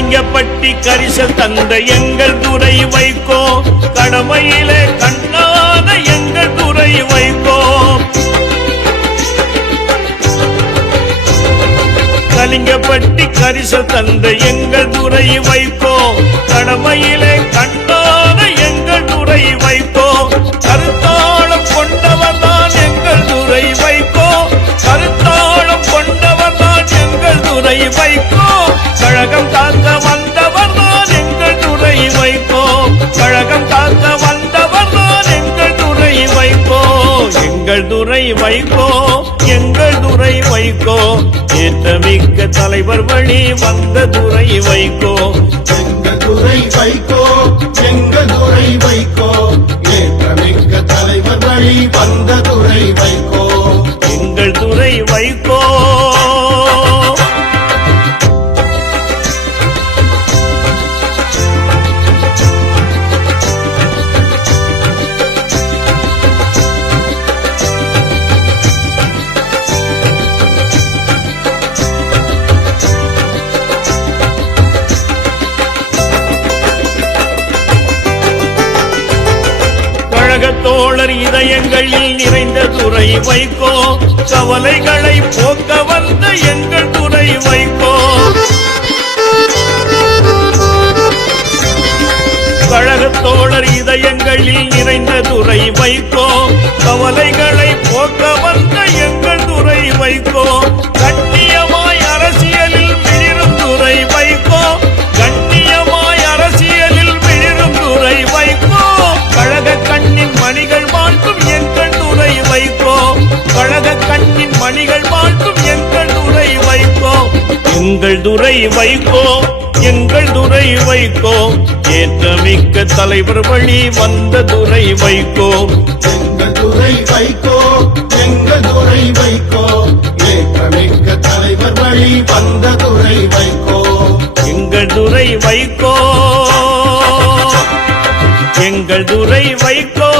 கலிங்கப்பட்டி கரிசல் தந்த எங்கள் துரை வைகோ, கடமையிலே கண்ணான எங்கள் துரை வைகோ. கலிங்கப்பட்டி கரிசல் தந்த எங்கள் துரை வைகோ, கடமையிலே கண்ணான எங்கள் துரை வைகோ. கருத்தாளம் கொண்டவர் தான் எங்கள் துரை வைகோ, கருத்தாளம் கொண்டவர் தான் எங்கள் துரை வைகோ. கழகம் காக்க வந்தவர் தான் எங்கள் துரை வைகோ, கழகம் காக்க வந்தவர் தான் எங்கள் துரை வைகோ. எங்கள் துரை வைகோ, எங்கள் துரை வைகோ, ஏற்றமிக்க தலைவர் வழி வந்த துரை வைகோ. எங்கள் துரை வைகோ, எங்கள் துரை வைகோ, ஏற்றமிக்க தலைவர் வழி வந்த துரை வைகோ. எங்கள் துரை வைகோ. தோழர் இதயங்களில் நிறைந்த துரை வைகோ, கவலைகளை போக்க வந்த எங்கள் துரை வைகோ. கழகத்தோழர் இதயங்களில் நிறைந்த துரை வைகோ, கவலைகளை போக்க வந்த எங்கள் துரை வைகோ. கண்ணியமாய் அரசியலில் மிளிரும் துரை வைகோ, கண்ணியமாய் அரசியலில் மிளிரும் துரை வைகோ. கழக கண்ணின் மணிகள் வாழ்த்தும் எங்கள் துரை வைகோ, கழக கண்ணின் மணிகள் வாழ்த்தும் எங்கள் துரை வைகோ. எங்கள் துரை வைகோ, எங்கள் துரை வைகோ, ஏற்றமிக்க தலைவர் வழி வந்த துரை வைகோ. எங்கள் துரை வைகோ, எங்கள் துரை வைகோ, ஏற்றமிக்க தலைவர் வழி வந்த துரை வைகோ. எங்கள் துரை வைகோ, எங்கள் துரை வைகோ.